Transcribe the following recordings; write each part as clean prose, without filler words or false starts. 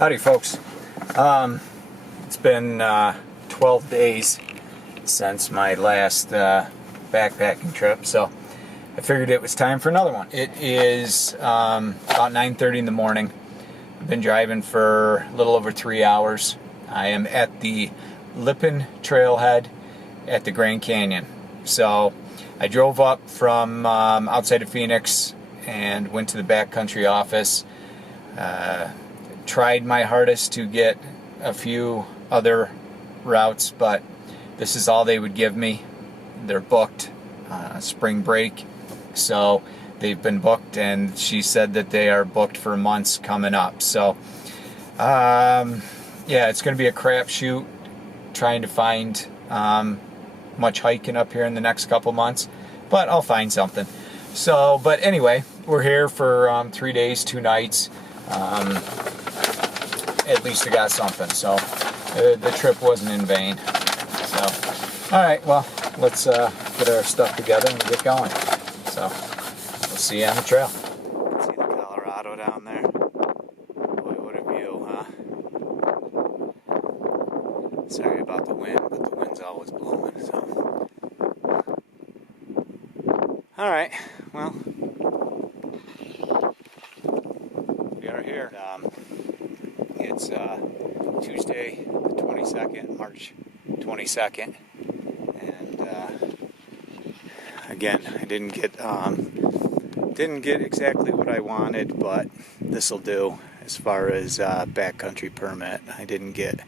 Howdy folks. It's been 12 days since my last backpacking trip, so I figured it was time for another one. It is about 9:30 in the morning. I've been driving for a little over 3 hours. I am at the Lipan trailhead at the Grand Canyon. So I drove up from outside of Phoenix and went to the backcountry office. Tried my hardest to get a few other routes, but this is all they would give me. They're booked, spring break, so they've been booked, and she said that they are booked for months coming up. So yeah, it's going to be a crapshoot trying to find much hiking up here in the next couple months, but I'll find something. So, but anyway, we're here for 3 days, 2 nights. At least I got something, so the trip wasn't in vain. So, all right, well, let's get our stuff together and get going. So, we'll see you on the trail. See the Colorado down there? Boy, what a view, huh? Sorry about the wind, but the wind's always blowing, so. All right, well, we are here. It's Tuesday, the 22nd, March 22nd, and again, I didn't get exactly what I wanted, but this'll do as far as backcountry permit. I didn't get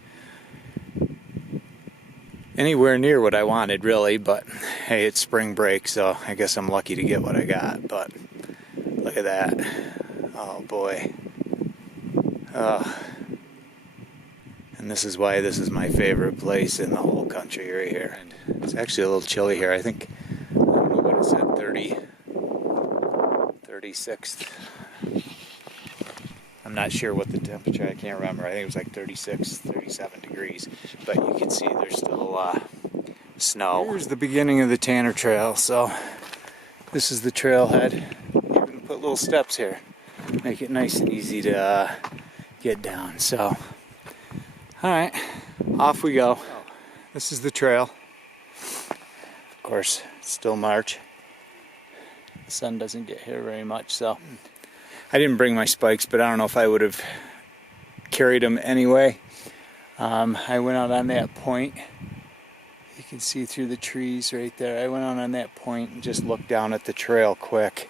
anywhere near what I wanted, really, but hey, it's spring break, so I guess I'm lucky to get what I got. But look at that. Oh boy. And this is why this is my favorite place in the whole country right here. And it's actually a little chilly here. I think, I don't know what it said, 36. I'm not sure what the temperature, I can't remember. I think it was like 36, 37 degrees. But you can see there's still snow. Here's the beginning of the Tanner Trail. So this is the trailhead. You can put little steps here. Make it nice and easy to get down. So, alright, off we go. This is the trail. Of course, it's still March. The sun doesn't get here very much, so I didn't bring my spikes, but I don't know if I would have carried them anyway. I went out on that point. You can see through the trees right there. I went out on that point and just looked down at the trail quick,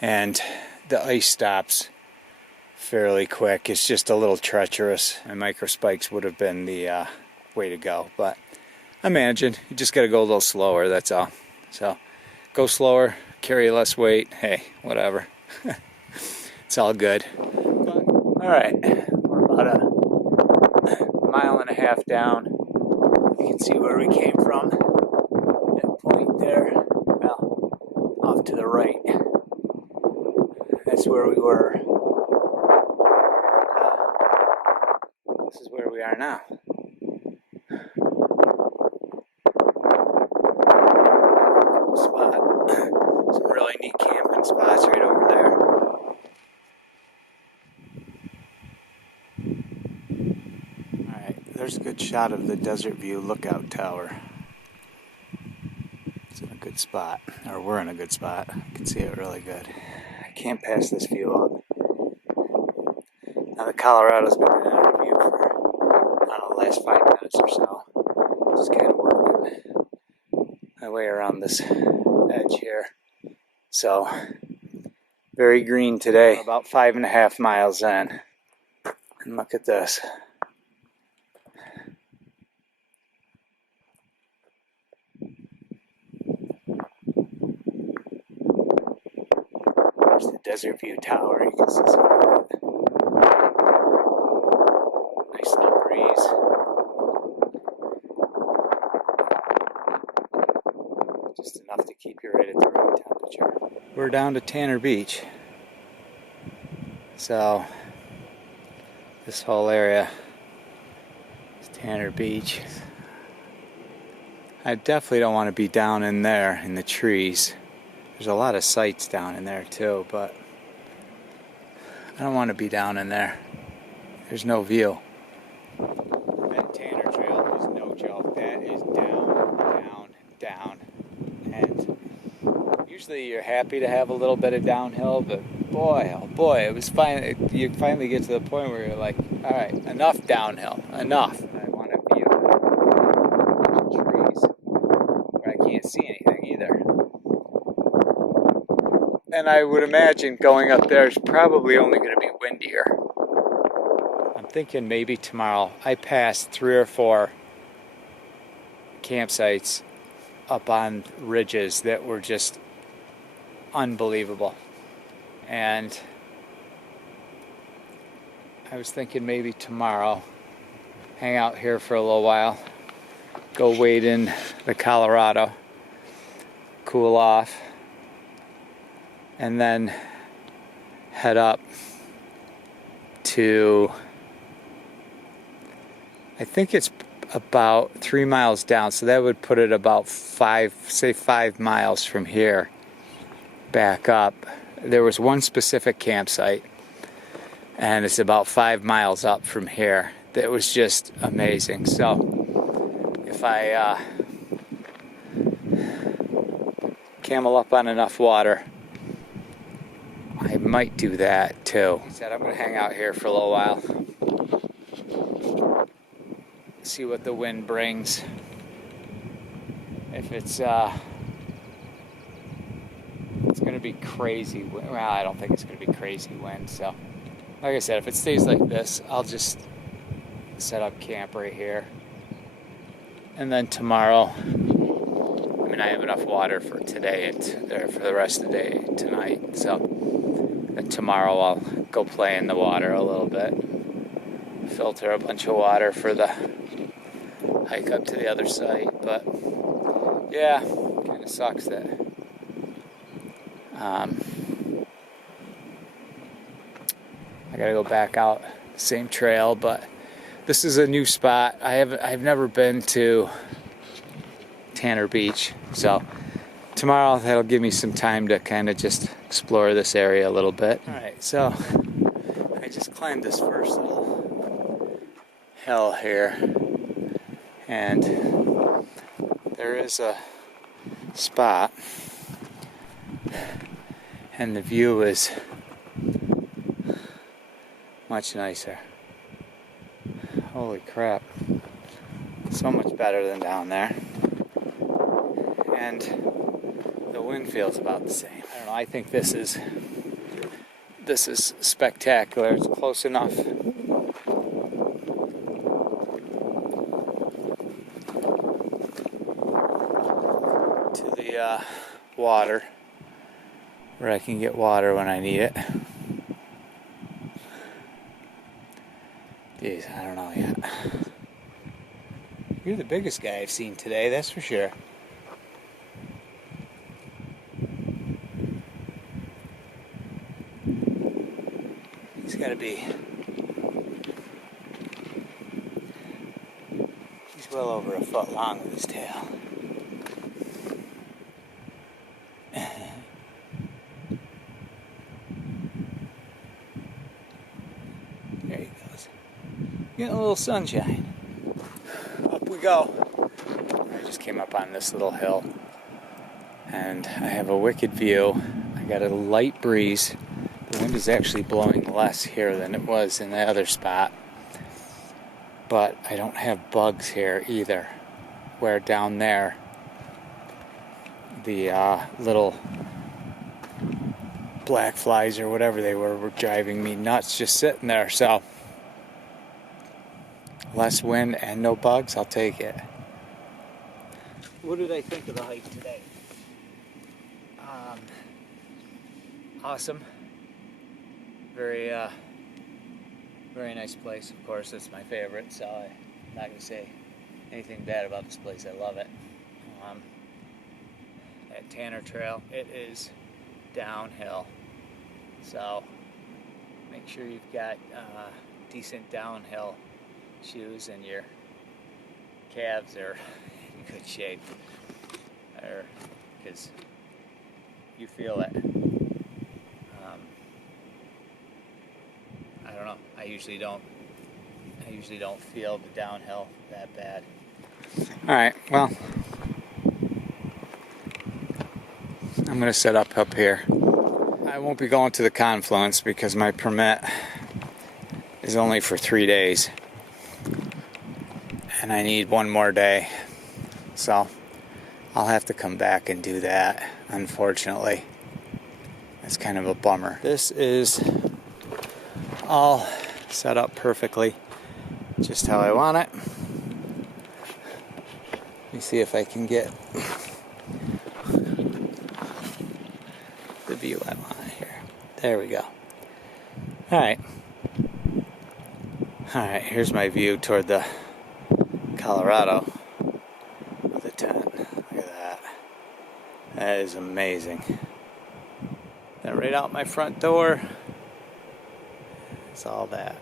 and the ice stops fairly quick. It's just a little treacherous, and micro spikes would have been the way to go, but I'm managing. You just got to go a little slower, that's all. So go slower, carry less weight, hey, whatever. It's all good. Alright, we're about a mile and a half down. You can see where we came from. That point there, well, off to the right. That's where we were. This is where we are now. Cool spot. Some really neat camping spots right over there. Alright, there's a good shot of the Desert View Lookout Tower. It's in a good spot, or we're in a good spot. You can see it really good. I can't pass this view up. Now the Colorado's been in our view for, I don't know, the last 5 minutes or so. Just kind of working my way around this edge here. So, very green today. About 5.5 miles in. And look at this. There's the Desert View Tower. You can see some of that. Nice little breeze. Just enough to keep you right at the right temperature. We're down to Tanner Beach. So, this whole area is Tanner Beach. I definitely don't want to be down in there in the trees. There's a lot of sights down in there too, but I don't want to be down in there. there's no view. That Tanner Trail is no joke. That is down, down, down. And usually you're happy to have a little bit of downhill, but boy, oh boy, it was fine. You finally get to the point where you're like, all right, enough downhill, enough. I want a view of trees where I can't see anything either. And I would imagine going up there is probably only going to be windier. I'm thinking maybe tomorrow. I passed 3 or 4 campsites up on ridges that were just unbelievable. And I was thinking maybe tomorrow, hang out here for a little while, go wade in the Colorado, cool off, and then head up to, I think it's about 3 miles down, so that would put it about 5 miles from here back up. There was one specific campsite, and it's about 5 miles up from here. That was just amazing. So if I camel up on enough water, I might do that too. I said I'm going to hang out here for a little while, see what the wind brings. If it's going to be crazy, well, I don't think it's going to be crazy wind. So, like I said, if it stays like this, I'll just set up camp right here. And then tomorrow, I mean, I have enough water for today and for the rest of the day tonight. So, then tomorrow I'll go play in the water a little bit, filter a bunch of water for the hike up to the other site. But yeah, kind of sucks that I gotta go back out the same trail, but this is a new spot. I've never been to Tanner Beach, so tomorrow that'll give me some time to kind of just explore this area a little bit. All right, so I just climbed this first little hill here, and there is a spot, and the view is much nicer. Holy crap. So much better than down there. And the wind feels about the same. I don't know, I think this is spectacular. It's close enough to the water where I can get water when I need it. Jeez, I don't know yet. You're the biggest guy I've seen today, that's for sure. He's got to be... He's well over a foot long with his tail. There he goes. Getting a little sunshine. Up we go. I just came up on this little hill, and I have a wicked view. I got a light breeze. The wind is actually blowing less here than it was in the other spot, but I don't have bugs here either, where down there the little black flies or whatever they were driving me nuts just sitting there. So less wind and no bugs, I'll take it. What did I think of the hike today? Awesome. Very nice place. Of course, it's my favorite, so I'm not going to say anything bad about this place. I love it. That Tanner Trail, it is downhill, so make sure you've got decent downhill shoes and your calves are in good shape, because you feel it. I don't know, I usually don't I usually don't feel the downhill that bad. Alright, well, I'm going to set up here. I won't be going to the confluence because my permit is only for 3 days. And I need one more day. So I'll have to come back and do that, unfortunately. It's kind of a bummer. This is all set up perfectly, just how I want it. Let me see if I can get the view I want here. There we go. Alright. Alright, here's my view toward the Colorado with the tent. Look at that. That is amazing. Then right out my front door, it's all that.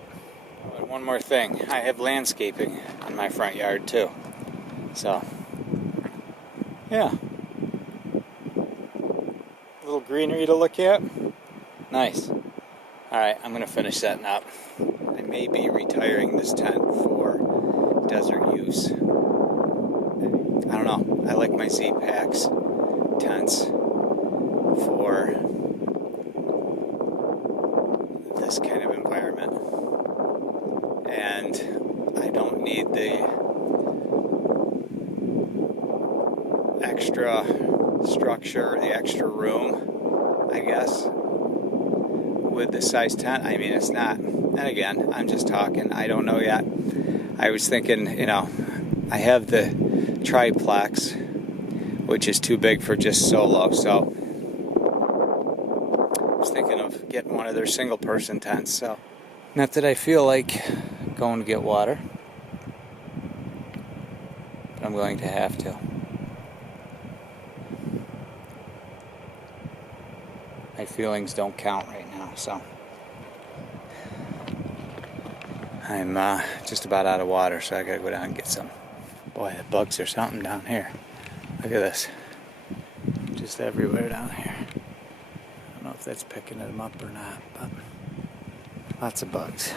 Oh, and one more thing, I have landscaping in my front yard too. So, yeah. A little greenery to look at. Nice. Alright, I'm going to finish setting up. I may be retiring this tent for desert use. I don't know. I like my Z-Packs tents for this kind of environment. And I don't need the extra structure, the extra room, I guess, with this size tent. I mean, it's not. And again, I'm just talking. I don't know yet. I was thinking, you know, I have the triplex, which is too big for just solo, so I was thinking of getting one of their single person tents. So not that I feel like going to get water, but I'm going to have to. My feelings don't count right now, so I'm just about out of water, so I gotta go down and get some. Boy, the bugs are something down here. Look at this. Just everywhere down here. I don't know if that's picking them up or not, but lots of bugs.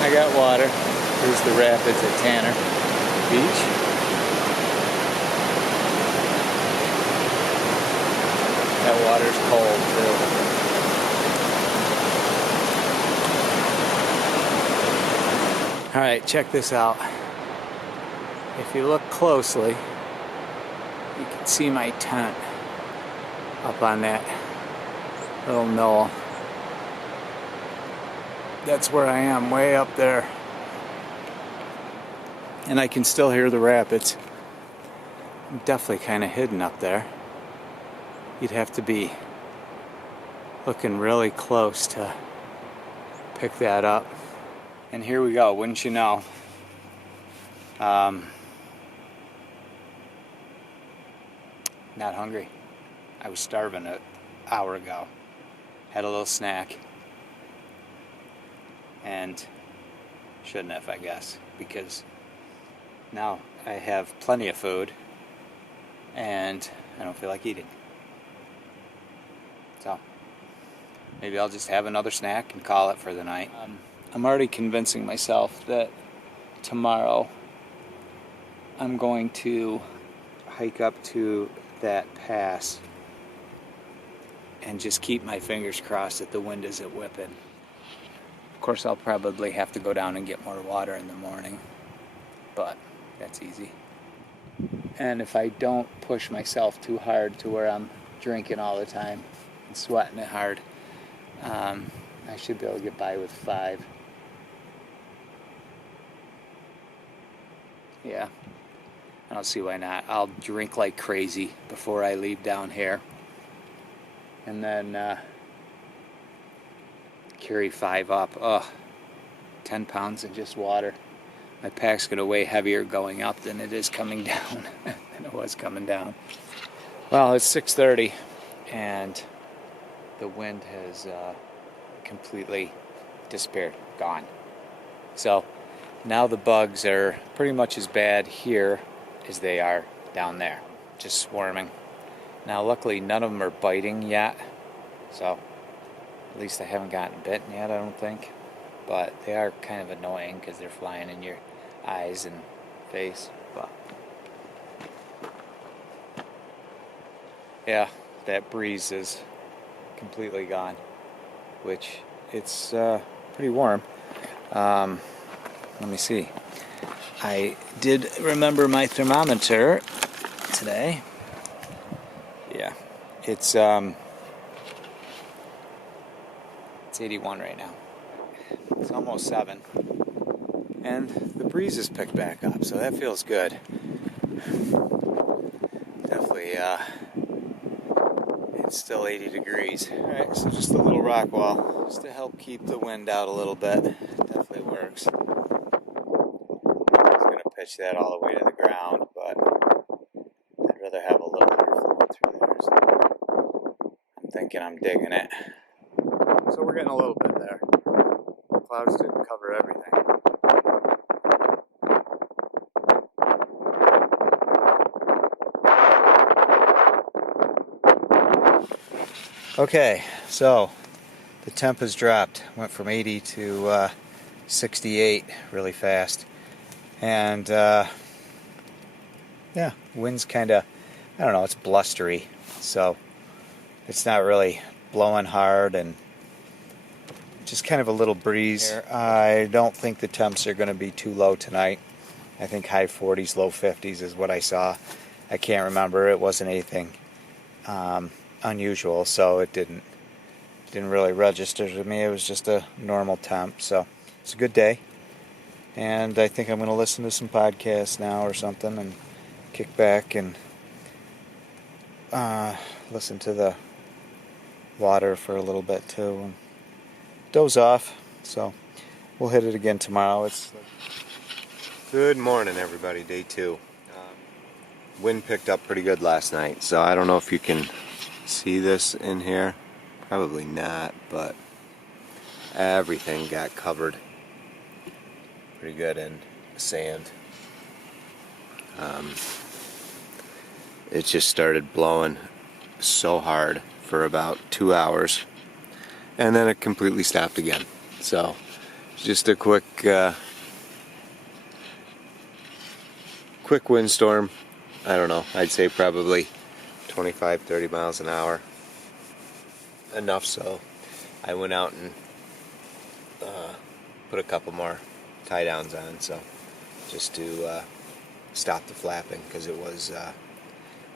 I got water. Here's the rapids at Tanner Beach. That water's cold too. Alright, check this out. If you look closely, you can see my tent up on that little knoll. That's where I am, way up there. And I can still hear the rapids. I'm definitely kind of hidden up there. You'd have to be looking really close to pick that up. And here we go, wouldn't you know. Not hungry. I was starving an hour ago. Had a little snack. And shouldn't have, I guess, because now I have plenty of food and I don't feel like eating. So maybe I'll just have another snack and call it for the night. I'm already convincing myself that tomorrow I'm going to hike up to that pass and just keep my fingers crossed that the wind isn't whipping. Of course, I'll probably have to go down and get more water in the morning, but that's easy. And if I don't push myself too hard to where I'm drinking all the time and sweating it hard, I should be able to get by with 5. Yeah, I don't see why not. I'll drink like crazy before I leave down here. And then carry 5 up. Ugh, 10 pounds of just water. My pack's going to weigh heavier going up than it is coming down. than it was coming down. Well, it's 6:30 and the wind has completely disappeared, gone. So now the bugs are pretty much as bad here as they are down there, just swarming. Now luckily none of them are biting yet, so at least I haven't gotten bitten yet, I don't think. but they are kind of annoying because they're flying in your eyes and face. But yeah, that breeze is completely gone, which it's pretty warm. Let me see. I did remember my thermometer today. Yeah, it's 81 right now. It's almost 7, and the breeze has picked back up, so that feels good. Definitely, it's still 80 degrees. All right, so just a little rock wall, just to help keep the wind out a little bit. Definitely works. I was gonna pitch that all the way to the ground, but I'd rather have a little air flowing through there. So I'm thinking I'm digging it. So we're getting a little bit there. The clouds didn't cover everything. Okay, so the temp has dropped. Went from 80 to 68 really fast. And yeah, wind's kind of, I don't know, it's blustery. So it's not really blowing hard, and just kind of a little breeze. I don't think the temps are going to be too low tonight. I think high 40s, low 50s is what I saw. I can't remember. It wasn't anything unusual, so it didn't really register to me. It was just a normal temp, so it's a good day. And I think I'm going to listen to some podcasts now or something and kick back and listen to the water for a little bit too and doze off. So we'll hit it again tomorrow. Good morning, everybody. Day 2. Wind picked up pretty good last night, so I don't know if you can see this in here. Probably not, but everything got covered pretty good in sand. It just started blowing so hard for about 2 hours, and then it completely stopped again. So just a quick windstorm. I don't know, I'd say probably 25-30 miles an hour. Enough so I went out and put a couple more tie downs on, so just to stop the flapping, because it was a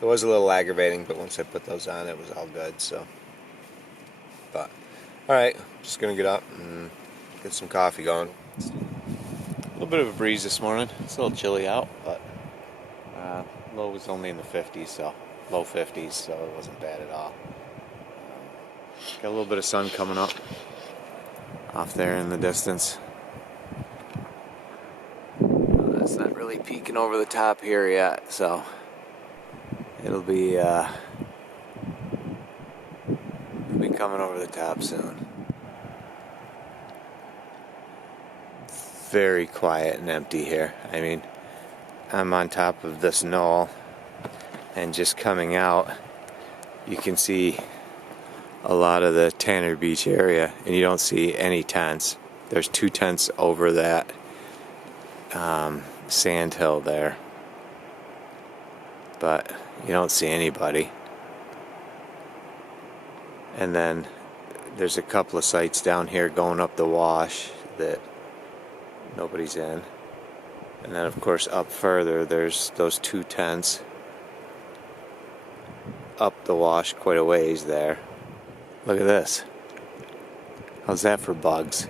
little aggravating, but once I put those on it was all good. So, but alright, just gonna get up and get some coffee going. A little bit of a breeze this morning. It's a little chilly out, but low was only in the 50s, so low 50s, so it wasn't bad at all. Got a little bit of sun coming up off there in the distance. It's not really peeking over the top here yet, so it'll be coming over the top soon. Very quiet and empty here. I mean, I'm on top of this knoll, and just coming out, you can see a lot of the Tanner Beach area, and you don't see any tents. There's 2 tents over that sand hill there, but you don't see anybody. And then there's a couple of sites down here going up the wash that nobody's in. And then of course up further there's those 2 tents up the wash quite a ways there. Look at this. How's that for bugs?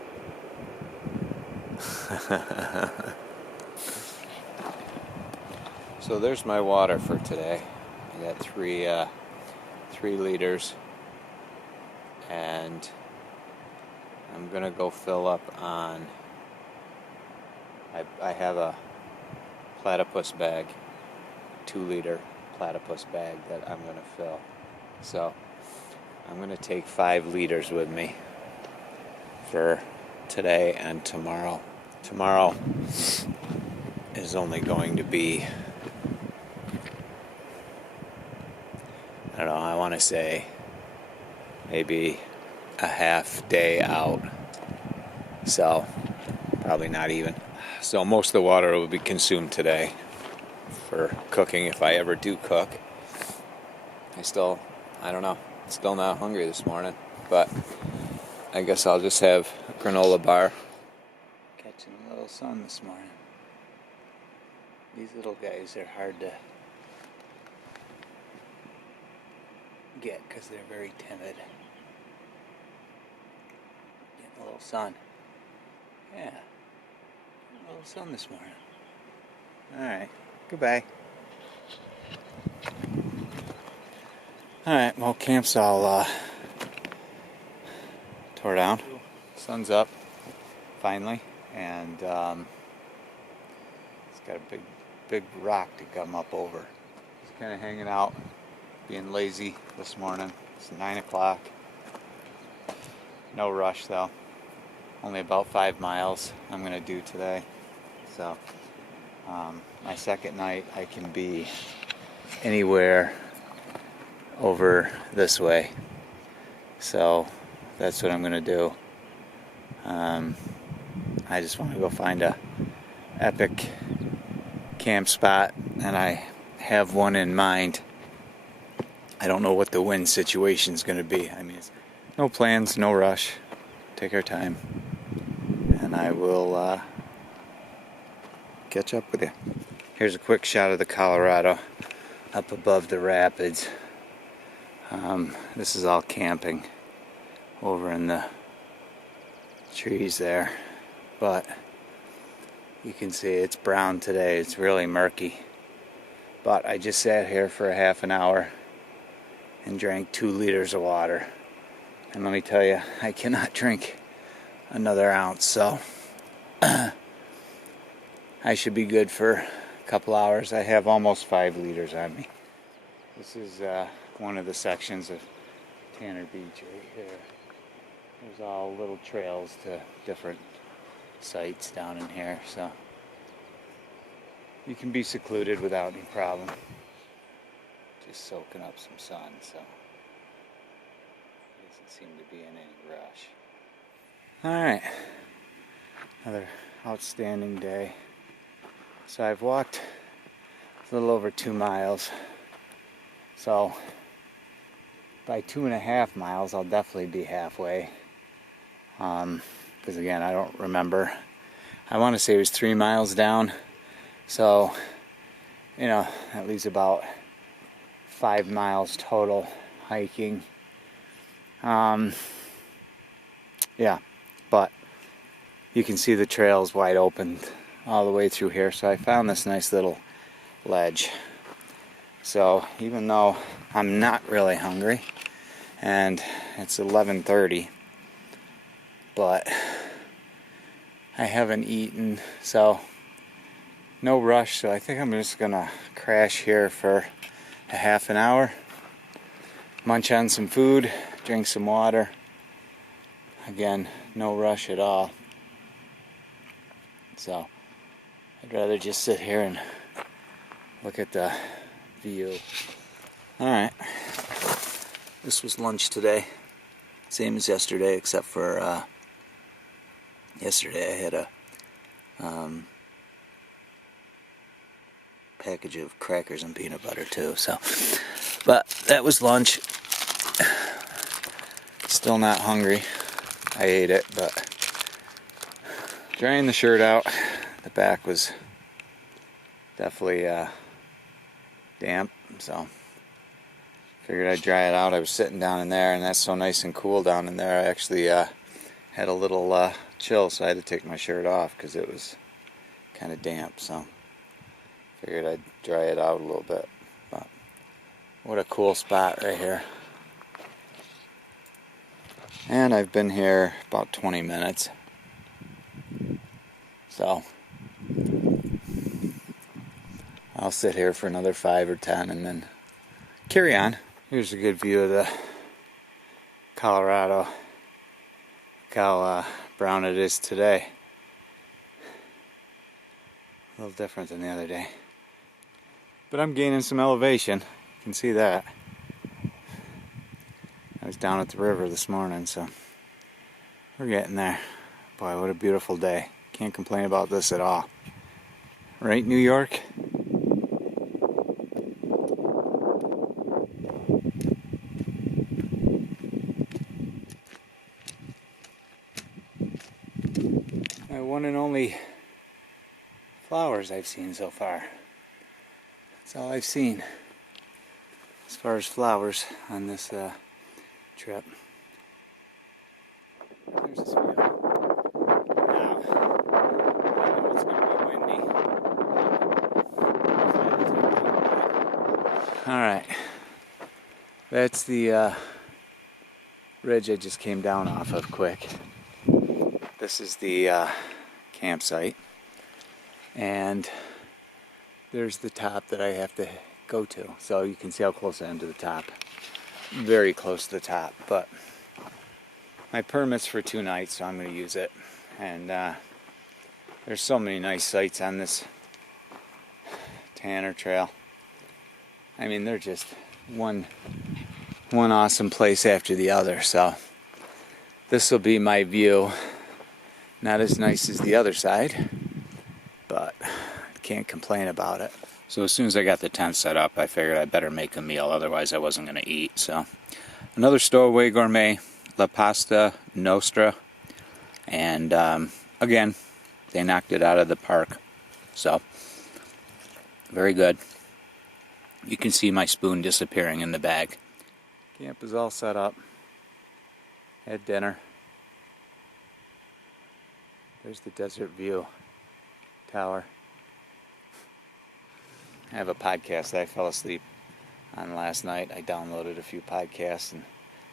So there's my water for today. I got 3 liters, and I'm gonna go fill up on. I have a platypus bag, 2-liter platypus bag that I'm gonna fill. So I'm gonna take 5 liters with me for today and tomorrow. Tomorrow is only going to be, I don't know, I want to say maybe a half day out. So probably not even. So most of the water will be consumed today for cooking if I ever do cook. I don't know, still not hungry this morning, but I guess I'll just have a granola bar. Catching a little sun this morning. These little guys are hard to get because they're very timid. Getting a little sun. Yeah, a little sun this morning. Alright, goodbye. Alright, well, camp's all tore down. Sun's up, finally, and it's got a big rock to come up over. Just kind of hanging out, being lazy this morning. It's 9 o'clock. No rush though. Only about 5 miles I'm going to do today. So, my second night I can be anywhere over this way. So, that's what I'm going to do. I just want to go find a epic camp spot, and I have one in mind. I don't know what the wind situation is going to be. I mean, no plans, no rush. Take our time, and I will catch up with you. Here's a quick shot of the Colorado up above the rapids. This is all camping over in the trees there, but you can see it's brown today. It's really murky, but I just sat here for a half an hour and drank 2 liters of water, and let me tell you, I cannot drink another ounce, so I should be good for a couple hours. I have almost 5 liters on me. This is one of the sections of Tanner Beach right here. There's all little trails to different sites down in here, so you can be secluded without any problem. Just soaking up some sun, so doesn't seem to be in any rush. Alright, another outstanding day. So I've walked a little over 2 miles, so by 2.5 miles I'll definitely be halfway. Because again, I don't remember. I want to say it was 3 miles down, so you know, that leaves about 5 miles total hiking. Yeah, but you can see the trails wide open all the way through here, so I found this nice little ledge. So even though I'm not really hungry and it's 11:30, but I haven't eaten, so no rush. So I think I'm just gonna crash here for a half an hour, munch on some food, drink some water. Again, no rush at all. So I'd rather just sit here and look at the view. Alright, this was lunch today, same as yesterday, except for yesterday I had a package of crackers and peanut butter too, so, but that was lunch. Still not hungry. I ate it, but drying the shirt out, the back was definitely damp, so figured I'd dry it out. I was sitting down in there, and that's so nice and cool down in there. I actually had a little chill, so I had to take my shirt off because it was kind of damp, so figured I'd dry it out a little bit. But what a cool spot right here. And I've been here about 20 minutes, so I'll sit here for another 5 or 10 and then carry on. Here's a good view of the Colorado. Look how brown it is today. A little different than the other day. But I'm gaining some elevation. You can see that. I was down at the river this morning, so we're getting there. Boy, what a beautiful day. Can't complain about this at all. Right, New York? My one and only flowers I've seen so far. That's all I've seen as far as flowers on this trip. There's this view. Now, I know it's going to be windy. Alright. That's the ridge I just came down off of quick. This is the campsite. And there's the top that I have to go to. So you can see how close I am to the top. Very close to the top. But my permit's for 2 nights, so I'm going to use it. And there's so many nice sights on this Tanner Trail. I mean, they're just one awesome place after the other. So this will be my view. Not as nice as the other side, but I can't complain about it. So as soon as I got the tent set up, I figured I better make a meal, otherwise I wasn't going to eat. So another Stowaway Gourmet, La Pasta Nostra, and again, they knocked it out of the park. So very good. You can see my spoon disappearing in the bag. Camp is all set up. Had dinner. There's the Desert View Tower. I have a podcast that I fell asleep on last night. I downloaded a few podcasts, and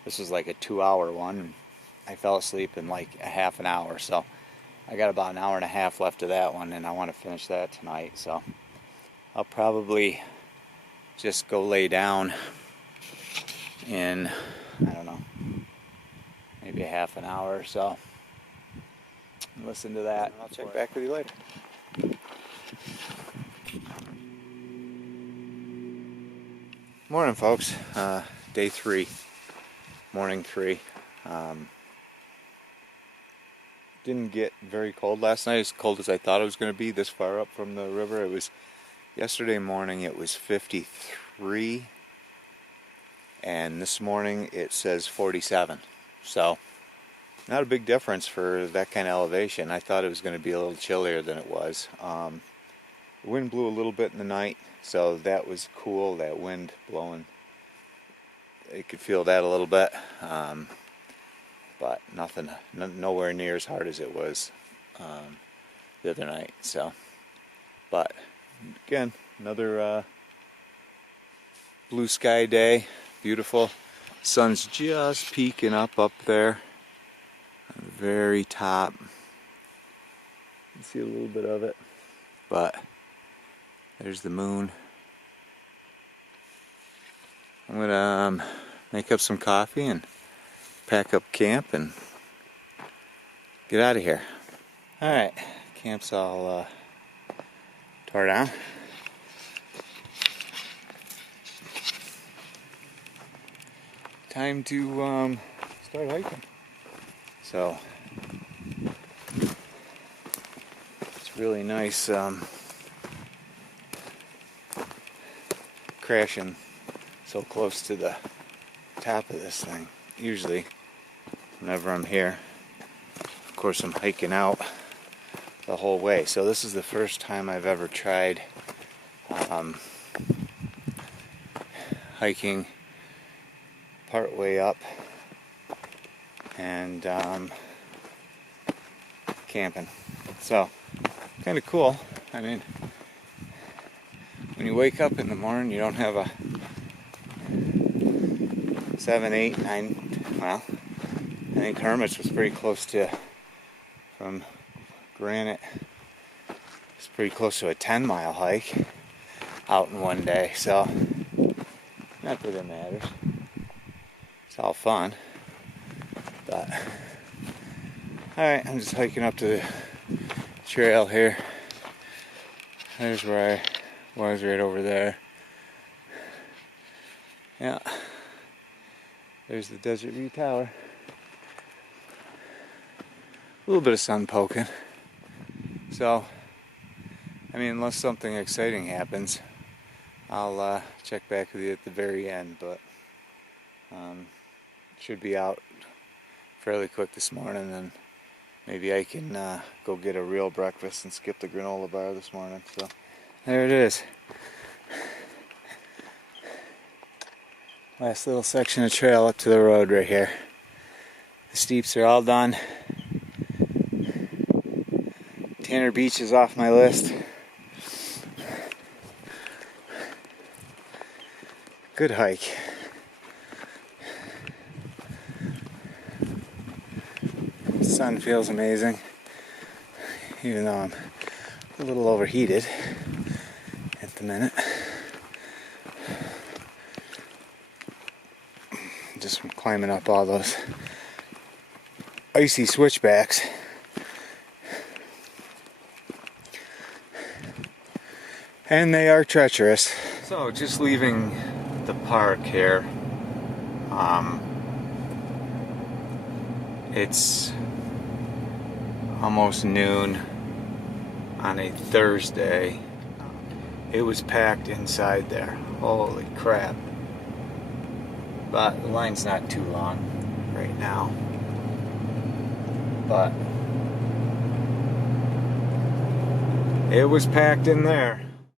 this was like a 2-hour one. And I fell asleep in like a half an hour, so I got about an hour and a half left of that one, and I want to finish that tonight. So I'll probably just go lay down in, I don't know, maybe a half an hour or so. Listen to that. I'll check back with you later. Morning, folks. Day 3, morning 3. Didn't get very cold last night, as cold as I thought it was going to be this far up from the river. It was yesterday morning, it was 53, and this morning it says 47. So not a big difference for that kind of elevation. I thought it was going to be a little chillier than it was. The wind blew a little bit in the night, so that was cool, that wind blowing. You could feel that a little bit, but nothing, nowhere near as hard as it was the other night. So, but again, another blue sky day, beautiful. Sun's just peeking up there. On the very top. You can see a little bit of it, but there's the moon. I'm gonna make up some coffee and pack up camp and get out of here. Alright, camp's all tore down. Time to start hiking. So it's really nice crashing so close to the top of this thing. Usually whenever I'm here, of course I'm hiking out the whole way. So this is the first time I've ever tried hiking part way up and camping. So kind of cool. I mean, when you wake up in the morning, you don't have a 7, 8, 9, well, I think Hermit's was pretty close to, from Granite, it's pretty close to a 10-mile hike out in one day. So not that it matters. It's all fun. But alright, I'm just hiking up to the trail here. There's where I was, right over there. Yeah. There's the Desert View Tower. little bit of sun poking. So, I mean, unless something exciting happens, I'll check back with you at the very end, but should be out fairly quick this morning, and maybe I can go get a real breakfast and skip the granola bar this morning. So there it is. Last little section of trail up to the road right here. The steeps are all done. Tanner Beach is off my list. Good hike. The sun feels amazing, even though I'm a little overheated at the minute. Just from climbing up all those icy switchbacks. And they are treacherous. So just leaving the park here. It's almost noon on a Thursday. It was packed inside there. Holy crap. But the line's not too long right now. But it was packed in there.